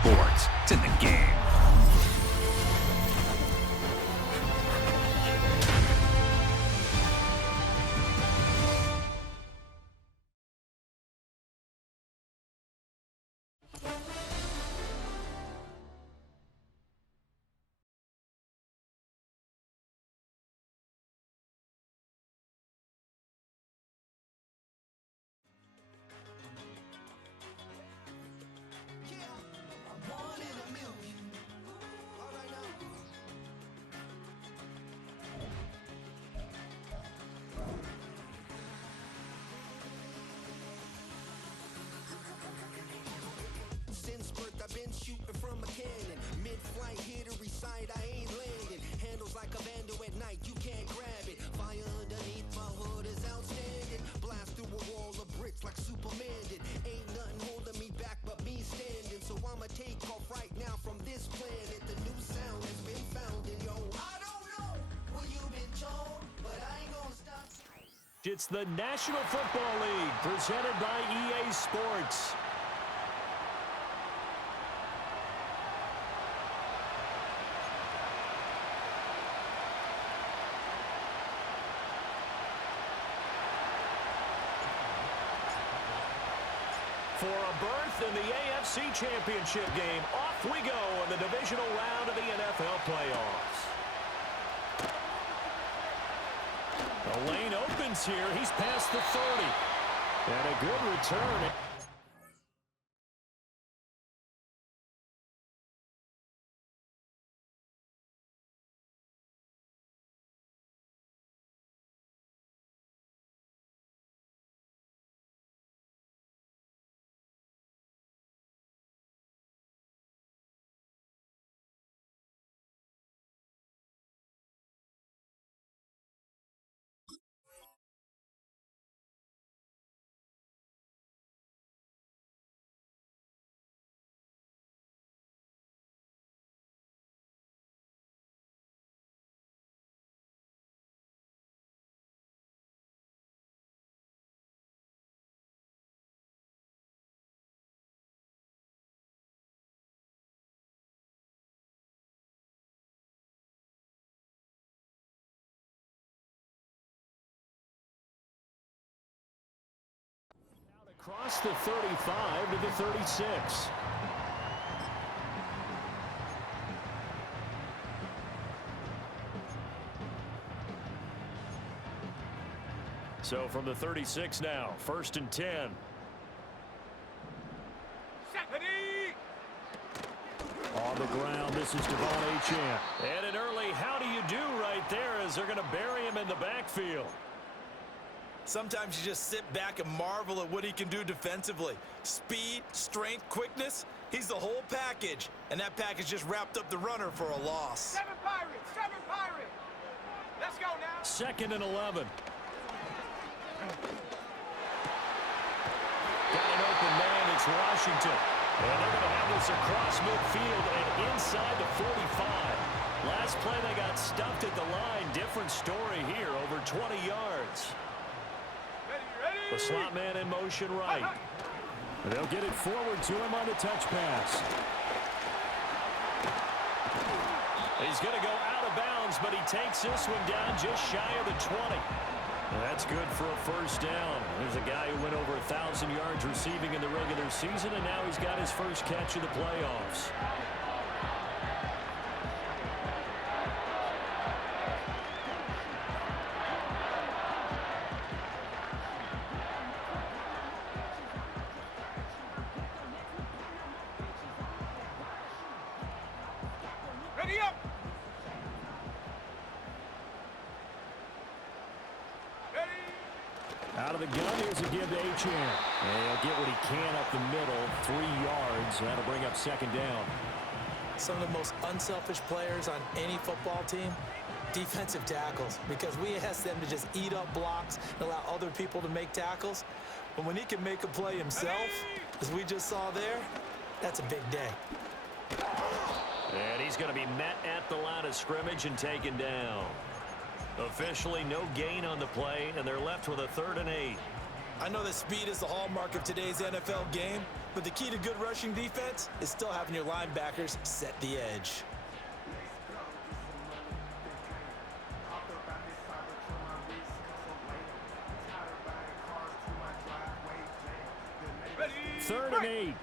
sports. It's in the game. I've been shooting from a cannon. Mid-flight, hit or recite, I ain't landing. Handles like a vandal at night, you can't grab it. Fire underneath my hood is outstanding. Blast through a wall of bricks like Superman did. Ain't nothing holding me back but me standing. So I'ma take off right now from this planet. The new sound has been found in yo. I don't know what you've been told, but I ain't gonna stop. It's the National Football League presented by EA Sports. For a berth in the AFC Championship game, off we go in the divisional round of the NFL playoffs. The lane opens here. He's past the 30. And a good return. Across the 35 to the 36. So from the 36 now, 1st and 10. On the ground, this is Devon Achane. And an early how do you do right there as they're going to bury him in the backfield. Sometimes you just sit back and marvel at what he can do defensively. Speed, strength, quickness, he's the whole package. And that package just wrapped up the runner for a loss. 7 Pirates, 7 Pirates. Let's go now. 2nd and 11. Got an open man, it's Washington. And they're going to have this across midfield and inside the 45. Last play they got stuffed at the line. Different story here, over 20 yards. The slot man in motion right. And they'll get it forward to him on the touch pass. He's going to go out of bounds, but he takes this one down just shy of the 20. And that's good for a first down. There's a guy who went over 1,000 yards receiving in the regular season, and now he's got his first catch of the playoffs. Ready up. Out of the gun, here's a give to Achane. And he'll get what he can up the middle, 3 yards. That'll bring up 2nd down. Some of the most unselfish players on any football team, defensive tackles, because we ask them to just eat up blocks and allow other people to make tackles. But when he can make a play himself, as we just saw there, that's a big day. And he's going to be met at the line of scrimmage and taken down. Officially no gain on the play, and they're left with a 3rd and 8. I know that speed is the hallmark of today's NFL game, but the key to good rushing defense is still having your linebackers set the edge. Ready. 3rd and 8.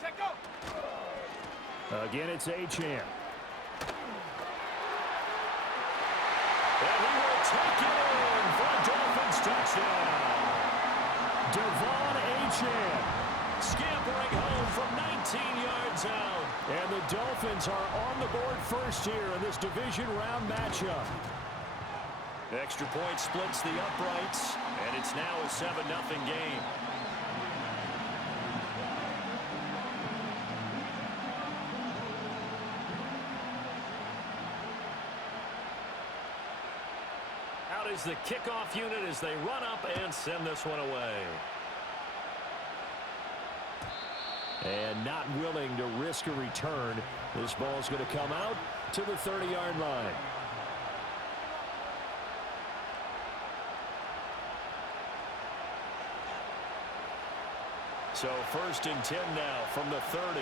Check go. Again, it's Achane. And he will take it in for a Dolphins touchdown. Devon Achane scampering home from 19 yards out. And the Dolphins are on the board first here in this division round matchup. Extra point splits the uprights, and it's now a 7-0 game. Out is the kickoff unit as they run up and send this one away. And not willing to risk a return. This ball's going to come out to the 30-yard line. So 1st and 10 now from the 30.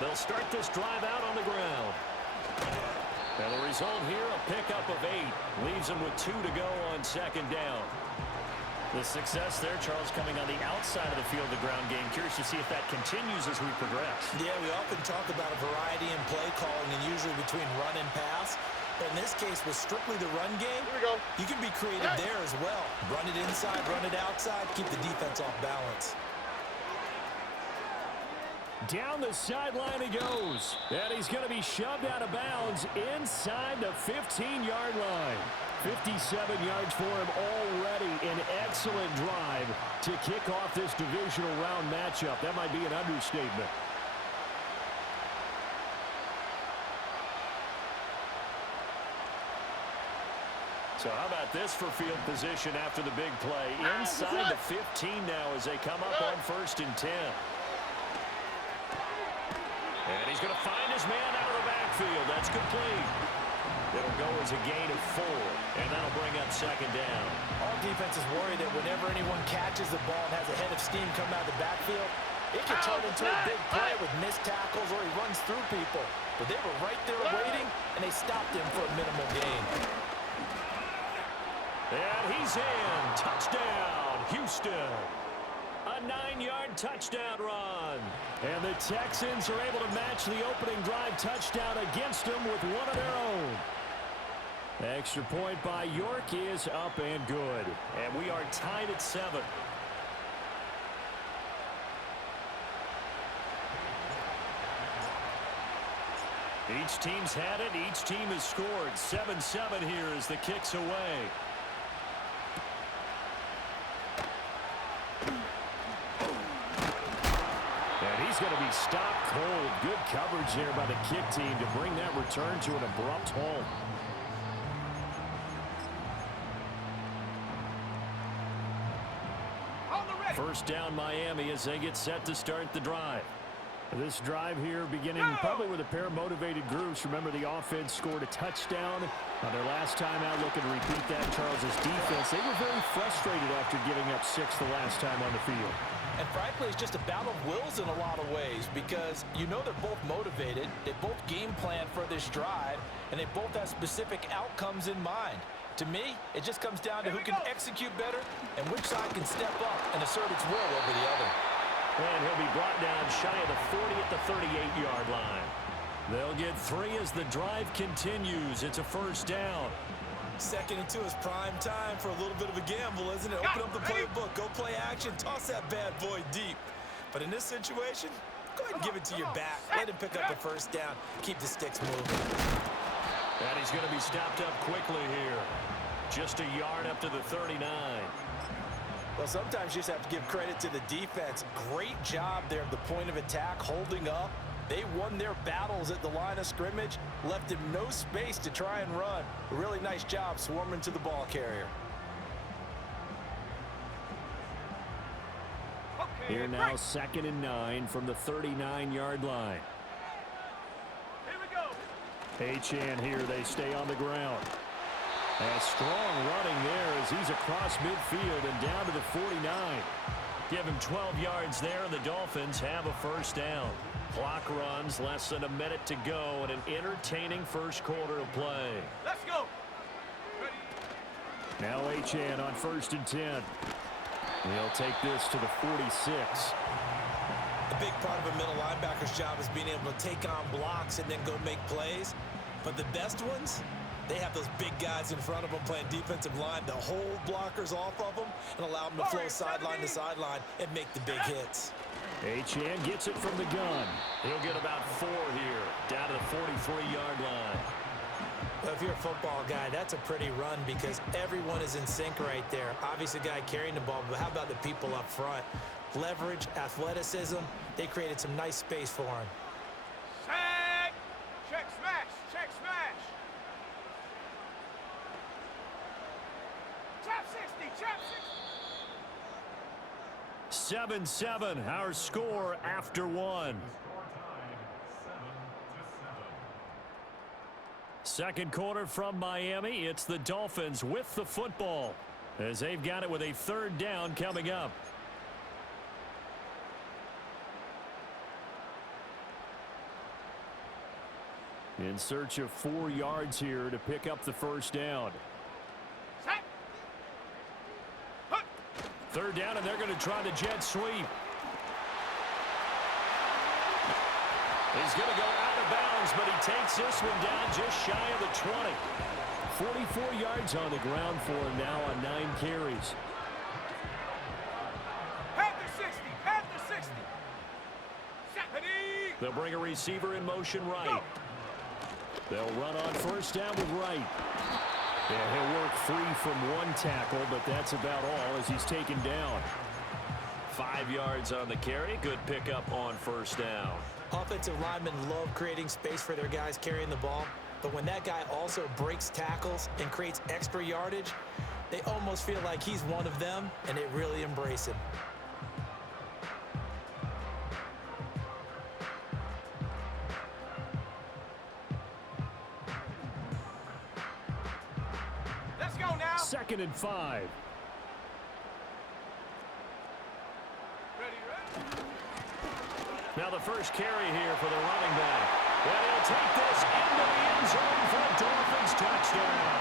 They'll start this drive out on the ground. And the result here, a pickup of 8. Leaves them with 2 to go on 2nd down. The success there, Charles, coming on the outside of the field, the ground game. Curious to see if that continues as we progress. Yeah, we often talk about a variety in play calling and usually between run and pass. But in this case, with strictly the run game, you can be creative there as well. Run it inside, run it outside, keep the defense off balance. Down the sideline he goes. And he's going to be shoved out of bounds inside the 15-yard line. 57 yards for him already. An excellent drive to kick off this divisional round matchup. That might be an understatement. So how about this for field position after the big play? Inside the 15 now as they come up on 1st and 10. And he's going to find his man out of the backfield. That's complete. It'll go as a gain of 4, and that'll bring up 2nd down. All defenses worry that whenever anyone catches the ball and has a head of steam come out of the backfield, it can turn into a big play with missed tackles or he runs through people. But they were right there waiting, and they stopped him for a minimal gain. And he's in. Touchdown, Houston. A 9-yard touchdown run. And the Texans are able to match the opening drive touchdown against them with one of their own. Extra point by York is up and good. And we are tied at 7. Each team's had it. Each team has scored. 7-7 here as the kick's away. And he's going to be stopped cold. Good coverage there by the kick team to bring that return to an abrupt halt. First down Miami as they get set to start the drive. This drive here beginning probably with a pair of motivated groups. Remember, the offense scored a touchdown on their last time out. Looking to repeat that. Charles's defense, they were very frustrated after giving up 6 the last time on the field. And frankly, it's just a battle of wills in a lot of ways because you know they're both motivated, they both game plan for this drive, and they both have specific outcomes in mind. To me, it just comes down to who can execute better and which side can step up and assert its will over the other. And he'll be brought down shy of the 40 at the 38-yard line. They'll get 3 as the drive continues. It's a first down. 2nd and 2 is prime time for a little bit of a gamble, isn't it? Open up the playbook, go play action, toss that bad boy deep. But in this situation, go ahead and give it to your back. Let him pick up the first down. Keep the sticks moving. And he's going to be stopped up quickly here. Just a yard up to the 39. Well, sometimes you just have to give credit to the defense. Great job there at the point of attack, holding up. They won their battles at the line of scrimmage, left him no space to try and run. A really nice job swarming to the ball carrier. Here now, 2nd and 9 from the 39-yard line. Here we go. Achane here, they stay on the ground. A strong running there as he's across midfield and down to the 49. Give him 12 yards there, and the Dolphins have a first down. Clock runs, less than a minute to go, and an entertaining first quarter of play. Let's go. Ready. Now Achane on 1st and 10. He'll take this to the 46. A big part of a middle linebacker's job is being able to take on blocks and then go make plays. But the best ones, they have those big guys in front of them playing defensive line to hold blockers off of them and allow them to flow sideline to sideline and make the big hits. Achane gets it from the gun. He'll get about 4 here, down to the 43-yard line. Well, if you're a football guy, that's a pretty run because everyone is in sync right there. Obviously, the guy carrying the ball, but how about the people up front? Leverage, athleticism, they created some nice space for him. Sack. Check smash. Check smash. Trap 60. Trap 60. 7-7, our score after 1. Second quarter from Miami. It's the Dolphins with the football as they've got it with a 3rd down coming up. In search of 4 yards here to pick up the first down. Sack. 3rd down, and they're going to try the jet sweep. He's going to go out of bounds, but he takes this one down just shy of the 20. 44 yards on the ground for him now on 9 carries. Panther 60. Panther 60. Sackity. They'll bring a receiver in motion right. They'll run on 1st down with Wright. Yeah, he'll work free from 1 tackle, but that's about all as he's taken down. 5 yards on the carry. Good pickup on 1st down. Offensive linemen love creating space for their guys carrying the ball, but when that guy also breaks tackles and creates extra yardage, they almost feel like he's one of them, and they really embrace him. Let's go now. 2nd and 5. Ready. Now the first carry here for the running back. And he'll take this into the end zone for a Dolphins touchdown.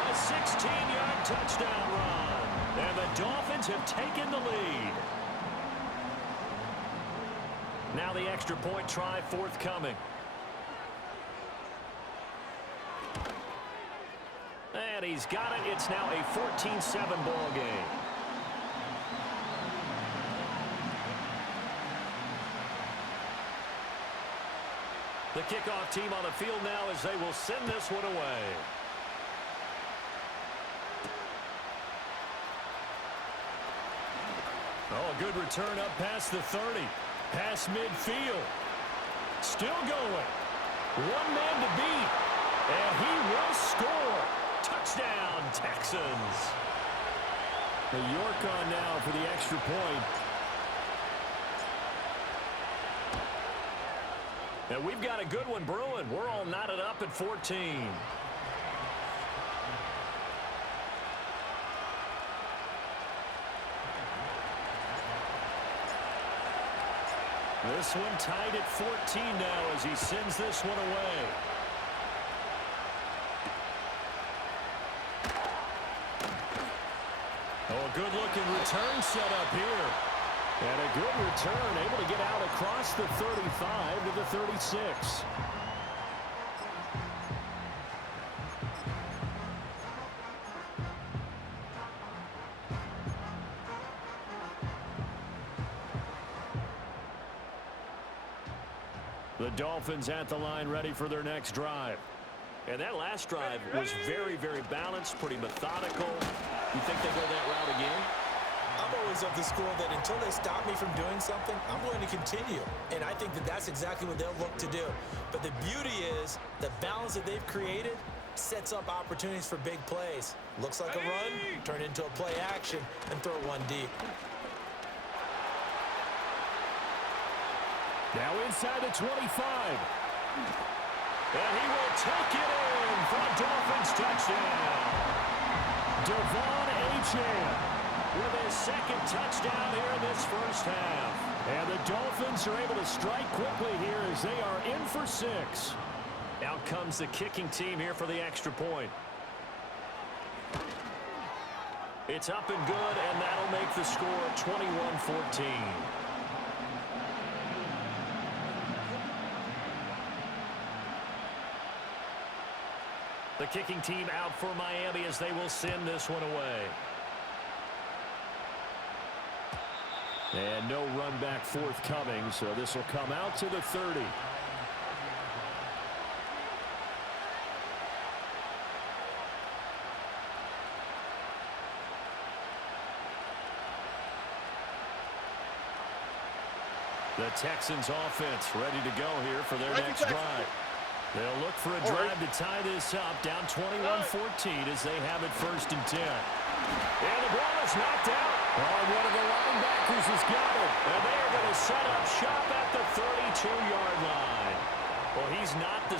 A 16-yard touchdown run. And the Dolphins have taken the lead. Now the extra point try forthcoming. And he's got it. It's now a 14-7 ball game. The kickoff team on the field now as they will send this one away. Oh, a good return up past the 30. Past midfield. Still going. 1 man to beat. And he will score. Touchdown, Texans. The York on now for the extra point. And we've got a good one brewing. We're all knotted up at 14. This one tied at 14 now as he sends this one away. Oh, a good-looking return set up here. And a good return, able to get out across the 35 to the 36. The Dolphins at the line ready for their next drive. And that last drive was very, very balanced, pretty methodical. You think they go that route again? I'm always of the school that until they stop me from doing something, I'm going to continue. And I think that that's exactly what they'll look to do. But the beauty is the balance that they've created sets up opportunities for big plays. Looks like a run, turn into a play action, and throw one deep. Now inside the 25. And he will take it in for a Dolphins touchdown. Devon Achane with his second touchdown here in this first half. And the Dolphins are able to strike quickly here as they are in for 6. Out comes the kicking team here for the extra point. It's up and good, and that'll make the score 21-14. The kicking team out for Miami as they will send this one away. And no run back forthcoming, so this will come out to the 30. The Texans offense ready to go here for their next drive. They'll look for a drive to tie this up, down 21-14 as they have it 1st and 10. And the ball is knocked out. Oh, one of the linebackers has got it. And they are going to set up shop at the 32-yard line. Well, he's not the...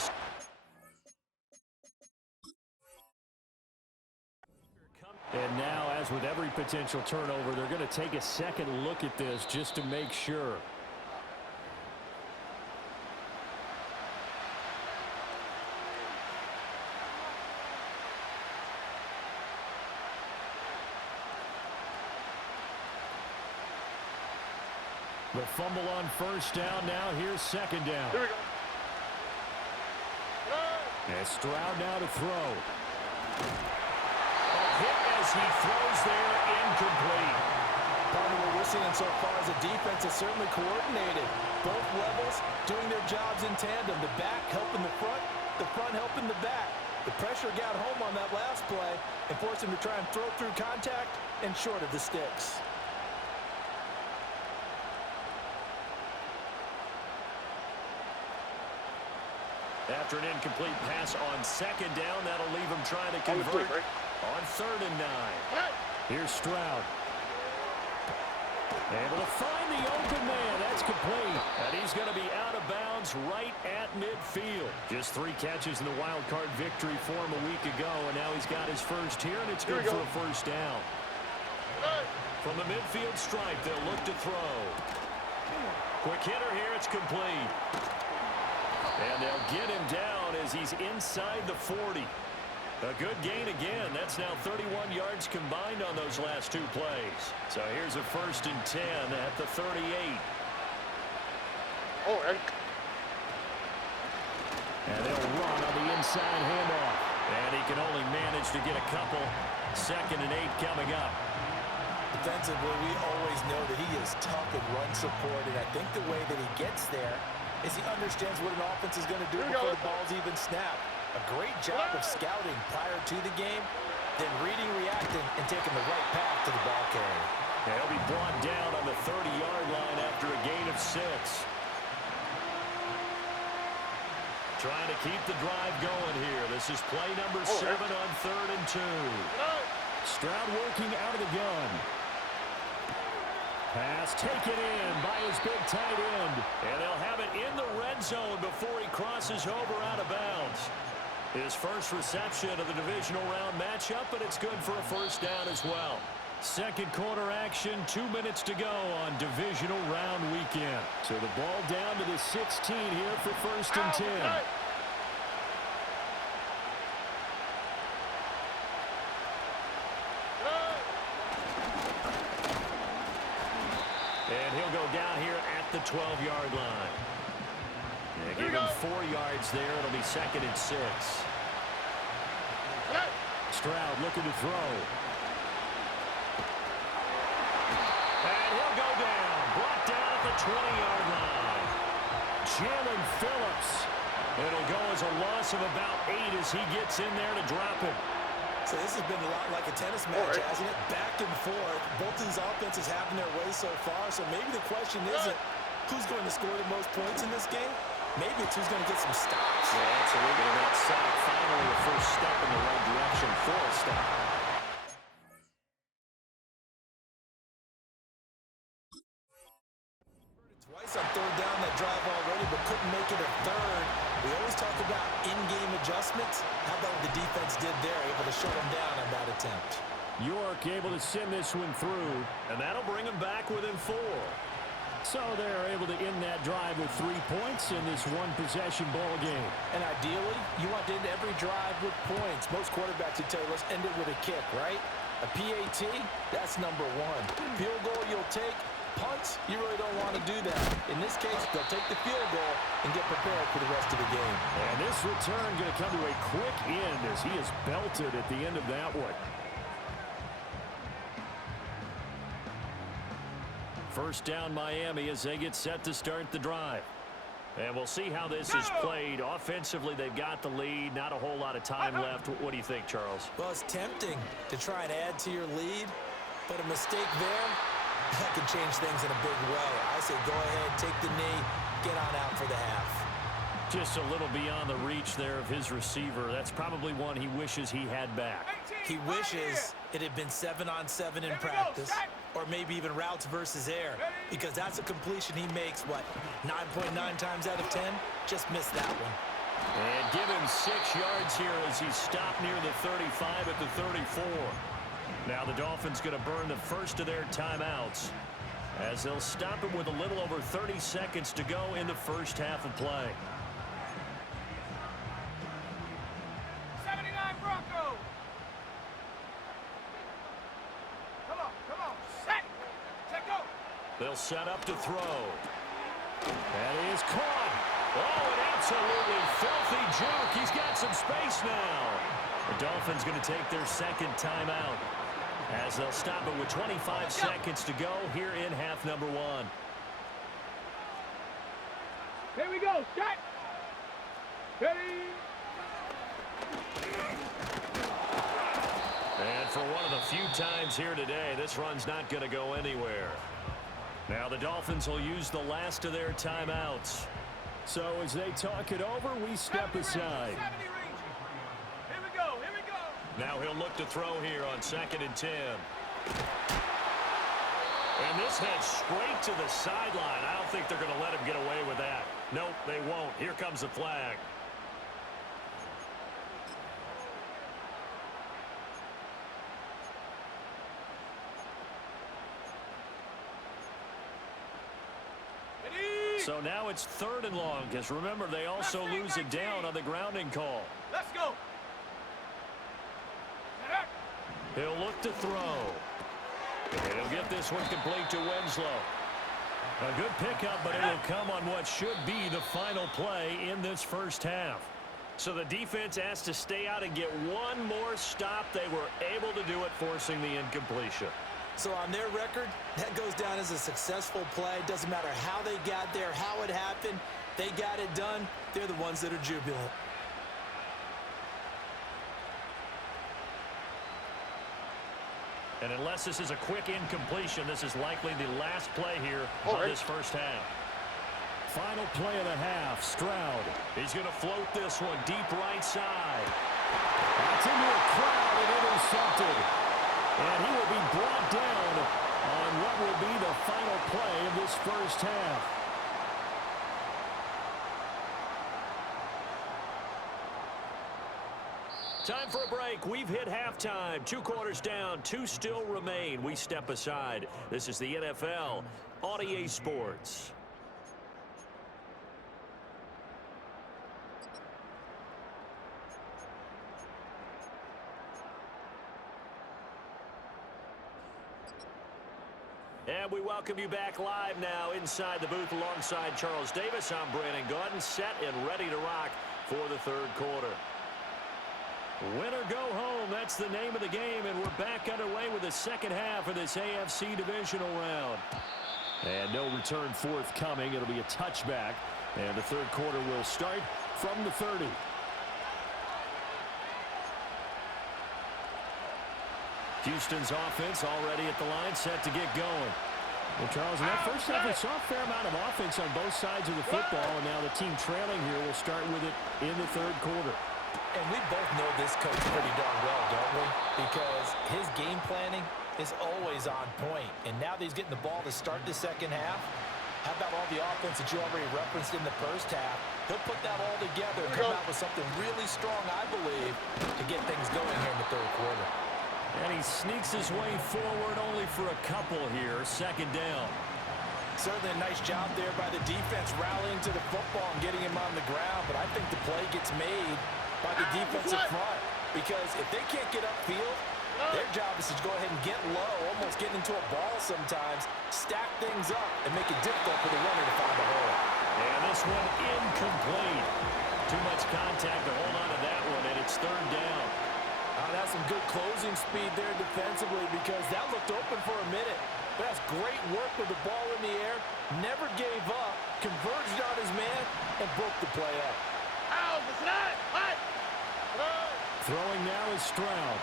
And now, as with every potential turnover, they're going to take a second look at this just to make sure. The fumble on 1st down. Now here's 2nd down. Here we go. And Stroud now to throw. A hit as he throws there, incomplete. Part of what we're seeing so far is the defense is certainly coordinated. Both levels doing their jobs in tandem. The back helping the front helping the back. The pressure got home on that last play and forced him to try and throw through contact and short of the sticks. After an incomplete pass on 2nd down, that'll leave him trying to convert on 3rd and 9. Here's Stroud. Able to find the open man. That's complete. And he's going to be out of bounds right at midfield. Just 3 catches in the wild card victory for him a week ago, and now he's got his first here, and it's good for a 1st down. From the midfield stripe, they'll look to throw. Quick hitter here. It's complete. And they'll get him down as he's inside the 40. A good gain again. That's now 31 yards combined on those last 2 plays. So here's a 1st and 10 at the 38. And they'll run on the inside handoff. And he can only manage to get a couple. 2nd and 8 coming up. Defensively, we always know that he is tough in run support, and I think the way that he gets there is he understands what an offense is going to do before the ball's even snapped. A great job of scouting prior to the game, then reading, reacting, and taking the right path to the ball carrier. And he'll be brought down on the 30-yard line after a gain of 6. Trying to keep the drive going here. This is play number 7 on 3rd and 2. Stroud working out of the gun. Pass taken in by his big tight end. And they'll have it in the red zone before he crosses over out of bounds. His first reception of the divisional round matchup, but it's good for a 1st down as well. 2nd quarter action, 2 minutes to go on divisional round weekend. So the ball down to the 16 here for 1st and 10. And he'll go down here at the 12-yard line. And give him 4 yards there. It'll be 2nd and 6. Stroud looking to throw. And he'll go down. Brought down at the 20-yard line. Jalen Phillips. It'll go as a loss of about 8 as he gets in there to drop it. So this has been a lot like a tennis match, hasn't it? Back and forth. Both these offenses having their way so far. So maybe the question isn't who's going to score the most points in this game. Maybe it's who's going to get some stops. Yeah, absolutely. And that sack finally a first step in the right direction for a stop. Twice on 3rd down. That drive didn't make it a third. We always talk about in-game adjustments. How about what the defense did there, able to shut them down on that attempt. York able to send this one through, and that'll bring them back within 4. So they're able to end that drive with 3 points in this one-possession ball game. And ideally, you want to end every drive with points. Most quarterbacks would tell you, let's end it with a kick, right? A PAT, that's number 1. Field goal you'll take. Punts, you really don't want to do that. In this case, they'll take the field goal and get prepared for the rest of the game. And this return going to come to a quick end as he is belted at the end of that one. First down Miami as they get set to start the drive. And we'll see how this is played. Offensively, they've got the lead. Not a whole lot of time left. What do you think, Charles? Well, it's tempting to try and add to your lead, but a mistake there, that can change things in a big way. I say go ahead, take the knee, get on out for the half. Just a little beyond the reach there of his receiver. That's probably one he wishes he had back. He wishes it had been 7-on-7 in practice, or maybe even routes versus air, because that's a completion he makes, what, 9.9 times out of 10? Just missed that one. And give him 6 yards here as he stopped near the 35 at the 34. Now the Dolphins going to burn the first of their timeouts as they'll stop him with a little over 30 seconds to go in the first half of play. 79 Bronco. Come on, set. Check go. They'll set up to throw. That is caught. Oh, an absolutely filthy juke. He's got some space now. The Dolphins going to take their second timeout as they'll stop it with 25 seconds to go here in half number 1. Here we go. Set. Ready. And for one of the few times here today, this run's not going to go anywhere. Now the Dolphins will use the last of their timeouts. So as they talk it over, we step aside. 70 range. Here we go. Now he'll look to throw here on 2nd and 10. And this heads straight to the sideline. I don't think they're going to let him get away with that. Nope, they won't. Here comes the flag. So now it's 3rd and long, because remember, they also lose it down on the grounding call. Let's go. He'll look to throw. And he'll get this one complete to Winslow. A good pickup, but it'll come on what should be the final play in this first half. So the defense has to stay out and get one more stop. They were able to do it, forcing the incompletion. So on their record, that goes down as a successful play. Doesn't matter how they got there, how it happened. They got it done. They're the ones that are jubilant. And unless this is a quick incompletion, this is likely the last play here of this first half. Final play of the half, Stroud. He's going to float this one deep right side. That's into a crowd and intercepted. And he will be brought down on what will be the final play of this first half. Time for a break. We've hit halftime. 2 quarters down, 2 still remain. We step aside. This is the NFL on EA Sports. And we welcome you back live now inside the booth alongside Charles Davis. I'm Brandon Gaudin, set and ready to rock for the 3rd quarter. Win or go home, that's the name of the game, and we're back underway with the second half of this AFC divisional round. And no return forthcoming. It'll be a touchback, and the 3rd quarter will start from the 30. Houston's offense already at the line, set to get going. Well, Charles, in that first half, we saw a fair amount of offense on both sides of the football, and now the team trailing here will start with it in the 3rd quarter. And we both know this coach pretty darn well, don't we? Because his game planning is always on point. And now that he's getting the ball to start the second half, How about all the offense that you already referenced in the first half? He'll put that all together and come out with something really strong, I believe, to get things going here in the third quarter. And he sneaks his way forward only for a couple here. Second down. Certainly a nice job there by the defense rallying to the football and getting him on the ground, but I think the play gets made by the defensive front because if they can't get upfield, their job is to go ahead and get low, almost get into a ball sometimes, stack things up, and make it difficult for the runner to find the hole. And this one incomplete. Too much contact to hold on to that one, and it's third down. That's some good closing speed there defensively because that looked open for a minute. But that's great work with the ball in the air, never gave up, converged on his man, and broke the play up. Throwing now is Stroud.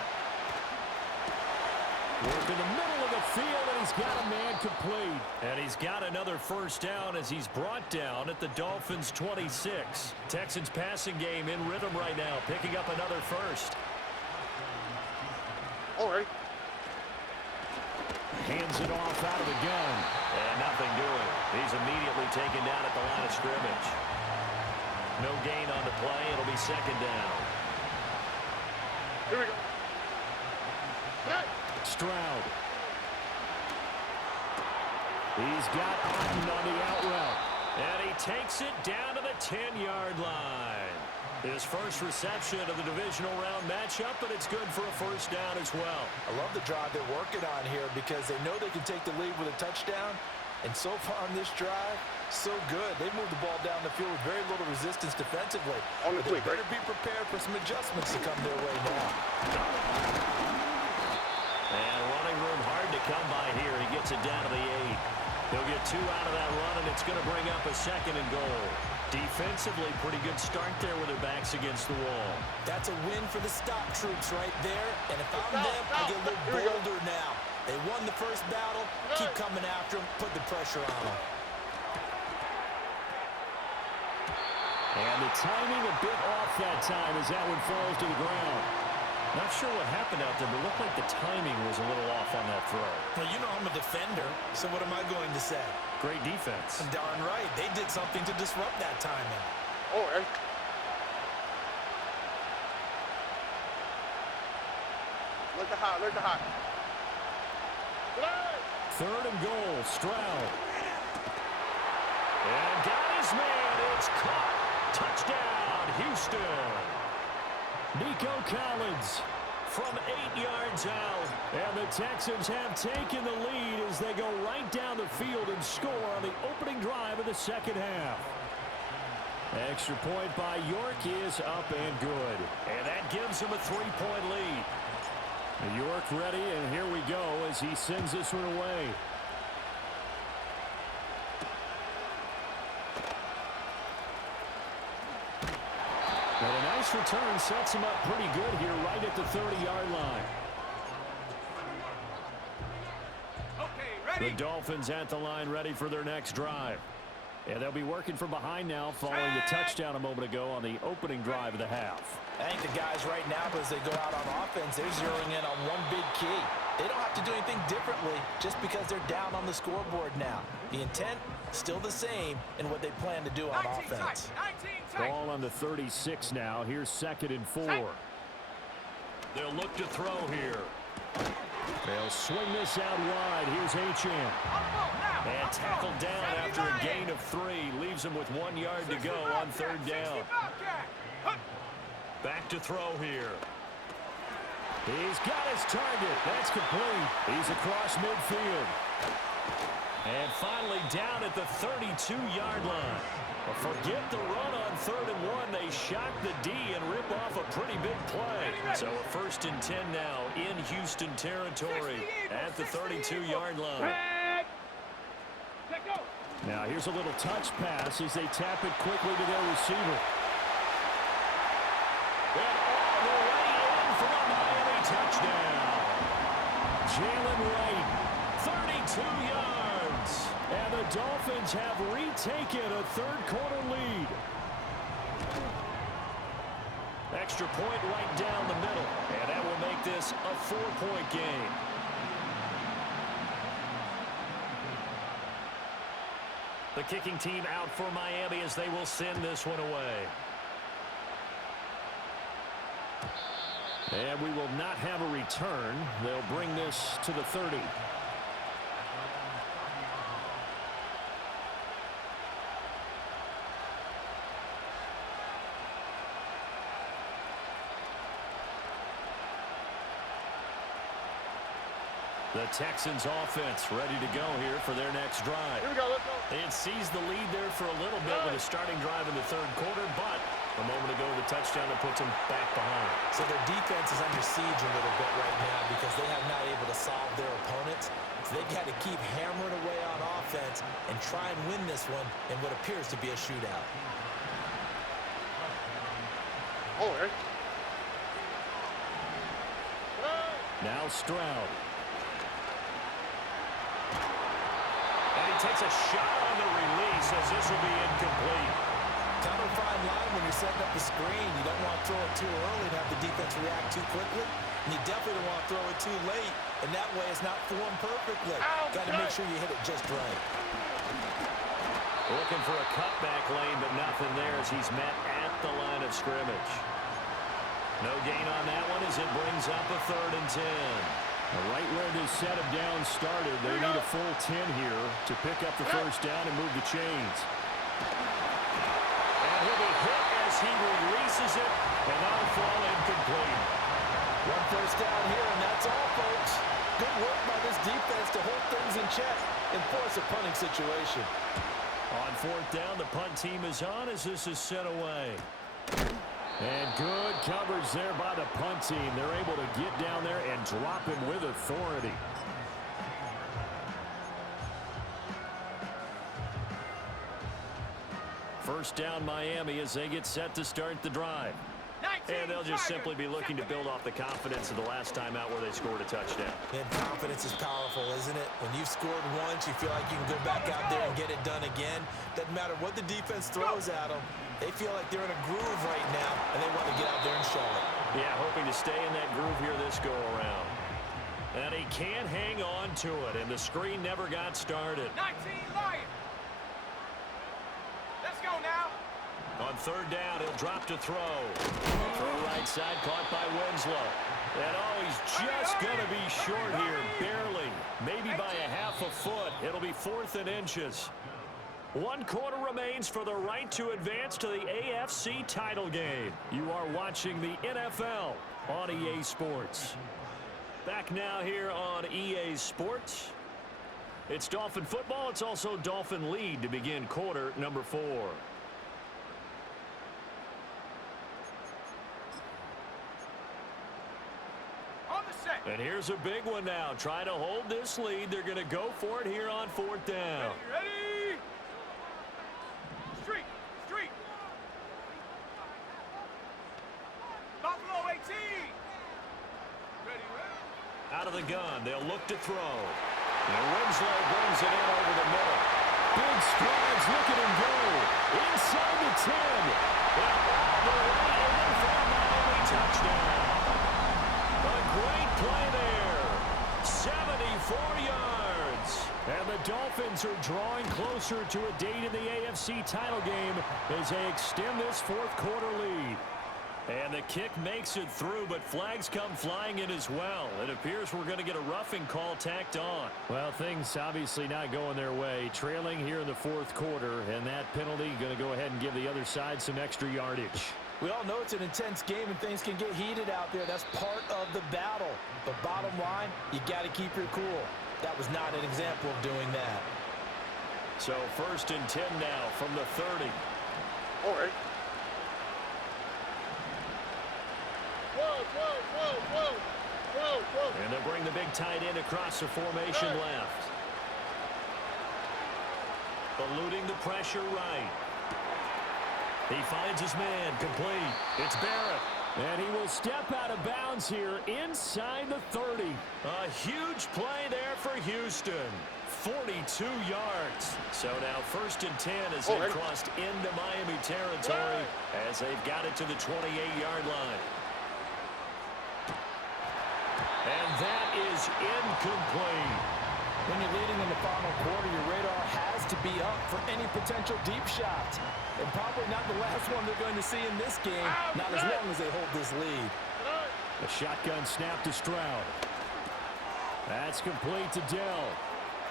Work in the middle of the field, and he's got a man complete. And he's got another first down as he's brought down at the Dolphins' 26. Texans passing game in rhythm right now, picking up another first. All right. Hands it off out of the gun. And nothing doing. He's immediately taken down at the line of scrimmage. No gain on the play. It'll be second down. Here we go. Stroud. He's got Otten on the out route. And he takes it down to the 10-yard line. His first reception of the divisional round matchup, but it's good for a first down as well. I love the drive they're working on here because they know they can take the lead with a touchdown. And so far on this drive, so good. They moved the ball down the field with very little resistance defensively. On the They flick, better be prepared for some adjustments to come their way now. And running room hard to come by here. He gets it down to the 8. He'll get 2 out of that run, and it's going to bring up a second and goal. Defensively, pretty good start there with their backs against the wall. That's a win for the stop troops right there. And if I'm them, I get a little bolder now. They won the first battle. Keep coming after them. Put the pressure on them. And the timing a bit off that time as that one falls to the ground. Not sure what happened out there, but it looked like the timing was a little off on that throw. Well, you know I'm a defender, so what am I going to say? Great defense. Darn right. They did something to disrupt that timing. All right. Let the hot. Third and goal, Stroud. And got his man. It's caught. Touchdown, Houston. Nico Collins from 8 yards out. And the Texans have taken the lead as they go right down the field and score on the opening drive of the second half. Extra point by York is up and good. And that gives them a 3-point lead. York ready, and here we go as he sends this one away. But a nice return sets him up pretty good here right at the 30-yard line. Okay, ready. The Dolphins at the line ready for their next drive. And they'll be working from behind now following the touchdown a moment ago on the opening drive of the half. I think the guys right now, as they go out on offense, they're zeroing in on one big key. They don't have to do anything differently just because they're down on the scoreboard now. The intent, still the same in what they plan to do on offense. 19 Ball on the 36 now. Here's 2nd and 4. They'll look to throw here. They'll swing this out wide. Here's Achane. And tackled down after a gain of 3. Leaves him with 1 yard to go on third down. Back to throw here. He's got his target. That's complete. He's across midfield. And finally down at the 32-yard line. But forget the run on 3rd and 1. They shock the D and rip off a pretty big play. So a 1st and 10 now in Houston territory at the 32-yard line. Now here's a little touch pass as they tap it quickly to their receiver. And all the way in for a Miami touchdown. Jalen Wright, 32 yards. And the Dolphins have retaken a third-quarter lead. Extra point right down the middle. And that will make this a 4-point game. The kicking team out for Miami as they will send this one away. And we will not have a return. They'll bring this to the 30. The Texans offense ready to go here for their next drive. Here we go, let's go. They had seized the lead there for a little bit with a starting drive in the third quarter, but a moment ago the touchdown that puts them back behind. So their defense is under siege a little bit right now because they have not able to solve their opponents. So they've got to keep hammering away on offense and try and win this one in what appears to be a shootout. Oh, Eric. Now Stroud. And he takes a shot on the release as this will be incomplete. Kind of a fine line when you're setting up the screen. You don't want to throw it too early and have the defense react too quickly. And you definitely don't want to throw it too late. And that way it's not formed perfectly. Got to make sure you hit it just right. Looking for a cutback lane, but nothing there as he's met at the line of scrimmage. No gain on that one as it brings up a 3rd and 10. Right where this set of downs started, they need a full 10 here to pick up the first down and move the chains. And he'll be hit as he releases it, and that'll fall incomplete. One first down here, and that's all, folks. Good work by this defense to hold things in check and force a punting situation. On 4th down, the punt team is on as this is sent away. And good coverage there by the punt team. They're able to get down there and drop him with authority. First down Miami as they get set to start the drive. And they'll just simply be looking to build off the confidence of the last time out where they scored a touchdown. And confidence is powerful, isn't it? When you've scored once, you feel like you can go back out there and get it done again. Doesn't matter what the defense throws at them. They feel like they're in a groove right now, and they want to get out there and show it. Yeah, hoping to stay in that groove here this go-around. And he can't hang on to it, and the screen never got started. 19 Lions. Let's go now. On 3rd down, he'll drop to throw. Throw right side, caught by Winslow. And oh, he's just going to be short here, barely. Maybe by a half a foot. It'll be 4th and inches. 1 quarter remains for the right to advance to the AFC title game. You are watching the NFL on EA Sports. Back now here on EA Sports. It's Dolphin football. It's also Dolphin lead to begin quarter number 4. And here's a big one now. Trying to hold this lead. They're going to go for it here on 4th down. Ready? Street. Buffalo 18. Ready. Out of the gun. They'll look to throw. And Winslow brings it in over the middle. Big strides, look at him go. Inside the 10. Well, the way in for a Miami touchdown. A great play there. 74 yards. And the Dolphins are drawing closer to a date in the AFC title game as they extend this 4th quarter lead. And the kick makes it through, but flags come flying in as well. It appears we're going to get a roughing call tacked on. Well, things obviously not going their way. Trailing here in the 4th quarter, and that penalty going to go ahead and give the other side some extra yardage. We all know it's an intense game and things can get heated out there. That's part of the battle. But bottom line, you got to keep your cool. That was not an example of doing that. So 1st and 10 now from the 30. All right. Whoa. And they'll bring the big tight end across the formation left. Eluding the pressure right. He finds his man, complete. It's Barrett. And he will step out of bounds here inside the 30. A huge play there for Houston. 42 yards. So now 1st and 10 as they've crossed into Miami territory as they've got it to the 28-yard line. And that is incomplete. When you're leading in the final quarter, your radar has to be up for any potential deep shots. And probably not the last one they're going to see in this game, not as long as they hold this lead. A shotgun snap to Stroud. That's complete to Dell.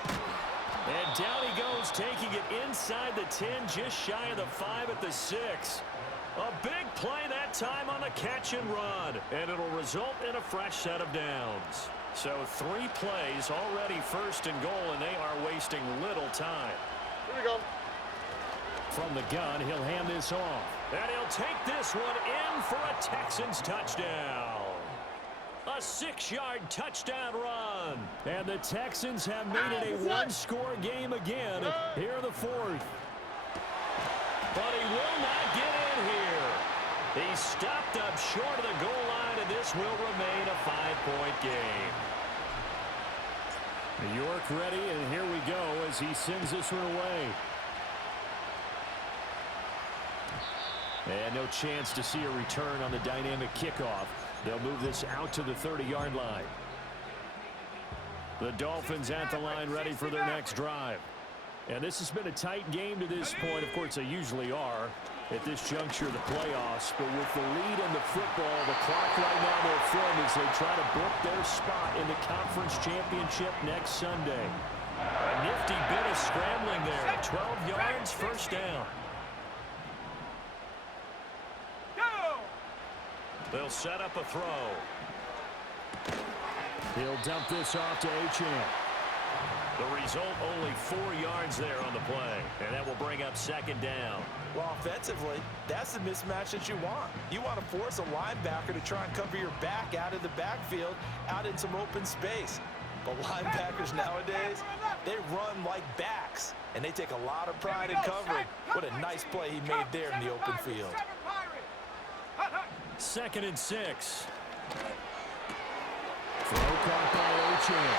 And down he goes, taking it inside the 10, just shy of the 5 at the 6. A big play that time on the catch and run, and it'll result in a fresh set of downs. So 3 plays already first and goal, and they are wasting little time. Here we go. From the gun, he'll hand this off. And he'll take this one in for a Texans touchdown. A 6-yard touchdown run. And the Texans have made it a one-score game again here in the 4th. But he will not get in here. He stopped up short of the goal line, and this will remain a 5-point game. New York ready, and here we go as he sends this one away. And no chance to see a return on the dynamic kickoff. They'll move this out to the 30-yard line. The Dolphins at the line ready for their next drive. And this has been a tight game to this point. Of course, they usually are at this juncture of the playoffs. But with the lead in the football, the clock right now will film as they try to book their spot in the conference championship next Sunday. A nifty bit of scrambling there. 12 yards, first down. They'll set up a throw. He'll dump this off to Achane. The result, only 4 yards there on the play. And that will bring up second down. Well, offensively, that's the mismatch that you want. You want to force a linebacker to try and cover your back out of the backfield, out in some open space. But linebackers nowadays, they run like backs, and they take a lot of pride in covering. What a nice play he made there in the open field. 2nd and 6. Throw caught by Achane.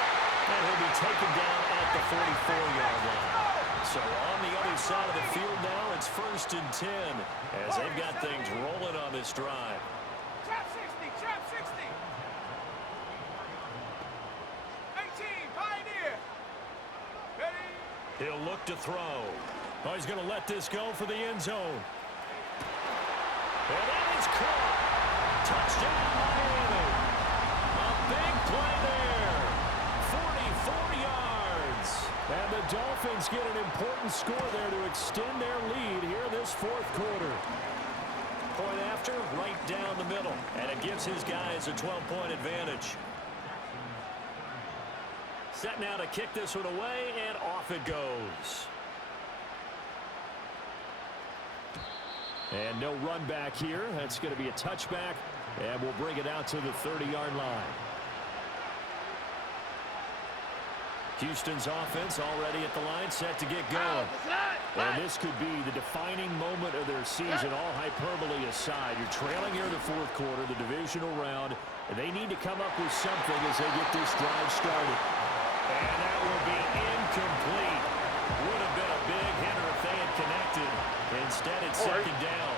And he'll be taken down at the 44-yard line. So on the other side of the field now, it's 1st and 10 as they've got things rolling on this drive. Trap 60, trap 60. 18, Pioneer. Ready? He'll look to throw. Oh, he's going to let this go for the end zone. And that is caught. Touchdown, Miami. A big play there. 44 yards. And the Dolphins get an important score there to extend their lead here in this 4th quarter. Point after, right down the middle. And it gives his guys a 12-point advantage. Set now to kick this one away, and off it goes. And no run back here. That's going to be a touchback. And we'll bring it out to the 30-yard line. Houston's offense already at the line, set to get going. And this could be the defining moment of their season, all hyperbole aside. You're trailing here in the 4th quarter, the divisional round, and they need to come up with something as they get this drive started. And that will be incomplete. Would have been a big hitter if they had connected. Instead, it's 2nd down.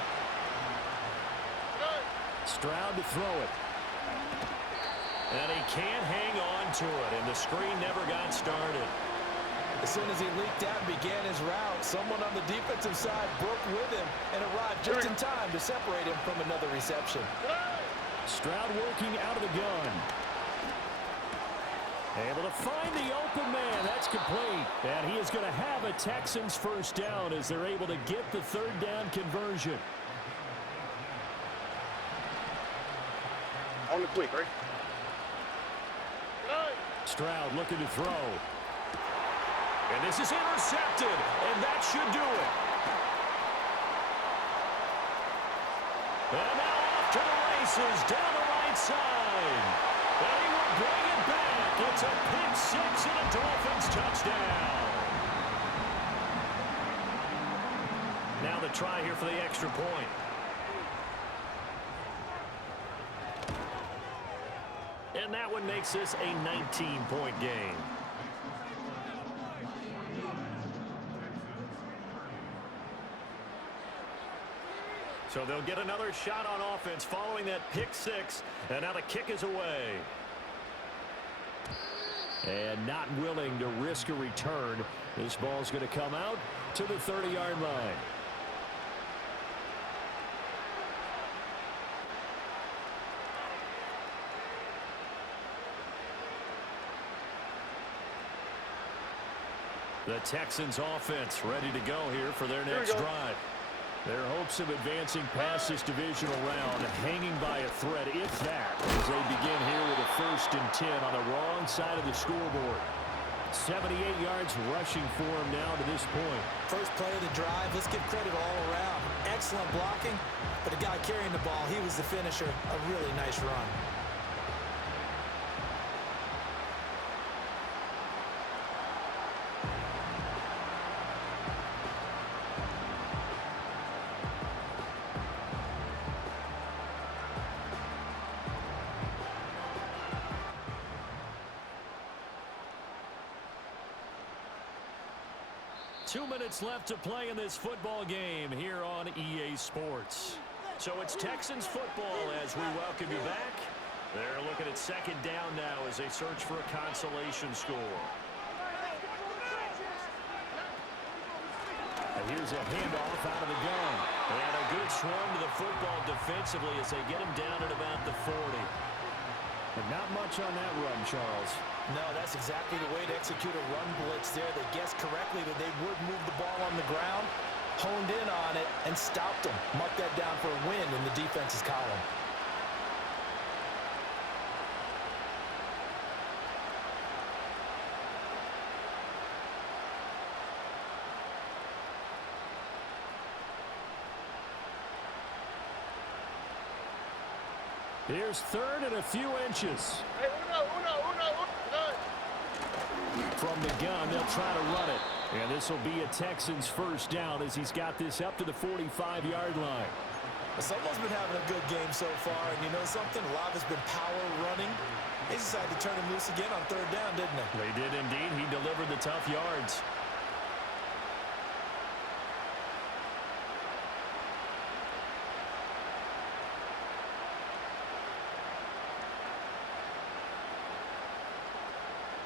Stroud to throw it. And he can't hang on to it, and the screen never got started. As soon as he leaked out and began his route, someone on the defensive side broke with him and arrived just in time to separate him from another reception. Stroud working out of the gun. Able to find the open man. That's complete. And he is going to have a Texans first down as they're able to get the 3rd down conversion. On the quick, right? Stroud looking to throw. And this is intercepted. And that should do it. And now off to the races down the right side. And he will bring it back. It's a pick 6 and a Dolphins touchdown. Now the try here for the extra point. And that one makes this a 19-point game. So they'll get another shot on offense following that pick 6. And now the kick is away. And not willing to risk a return. This ball's going to come out to the 30-yard line. The Texans offense ready to go here for their next drive. Their hopes of advancing past this divisional round hanging by a thread, if that, as they begin here with a 1st and 10 on the wrong side of the scoreboard. 78 yards rushing for him now to this point. First play of the drive, let's give credit all around. Excellent blocking, but the guy carrying the ball, he was the finisher. A really nice run. Two minutes left to play in this football game here on EA Sports. So it's Texans football as we welcome you back. They're looking at 2nd down now as they search for a consolation score. And here's a handoff out of the gun. And a good swarm to the football defensively as they get him down at about the 40. But not much on that run, Charles. No, that's exactly the way to execute a run blitz there. They guessed correctly that they would move the ball on the ground, honed in on it, and stopped them. Mark that down for a win in the defense's column. Here's 3rd and a few inches. Hey, uno. From the gun, they'll try to run it. And this will be a Texans 1st down as he's got this up to the 45-yard line. Someone's been having a good game so far, and you know something? A lot has been power running. They decided to turn him loose again on 3rd down, didn't they? They did indeed. He delivered the tough yards.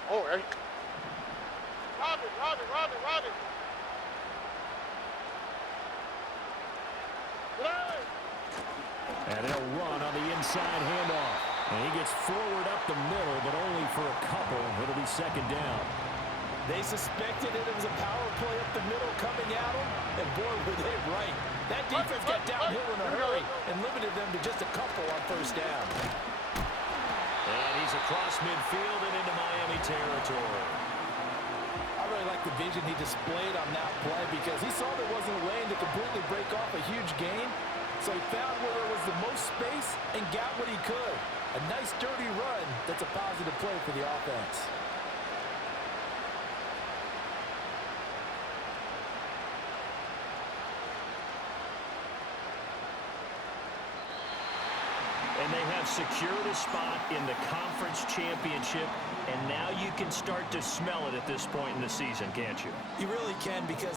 Oh, Eric. Robin. And they'll run on the inside handoff. And he gets forward up the middle, but only for a couple. It'll be 2nd down. They suspected it was a power play up the middle coming at them, and boy, were they right. That defense got downhill in a hurry and limited them to just a couple on 1st down. And he's across midfield and into Miami territory. I really like the vision he displayed on that play because he saw there wasn't a lane to completely break off a huge gain. So he found where there was the most space and got what he could. A nice, dirty run that's a positive play for the offense. And they have secured a spot in the conference championship, and now you can start to smell it at this point in the season, can't you? You really can because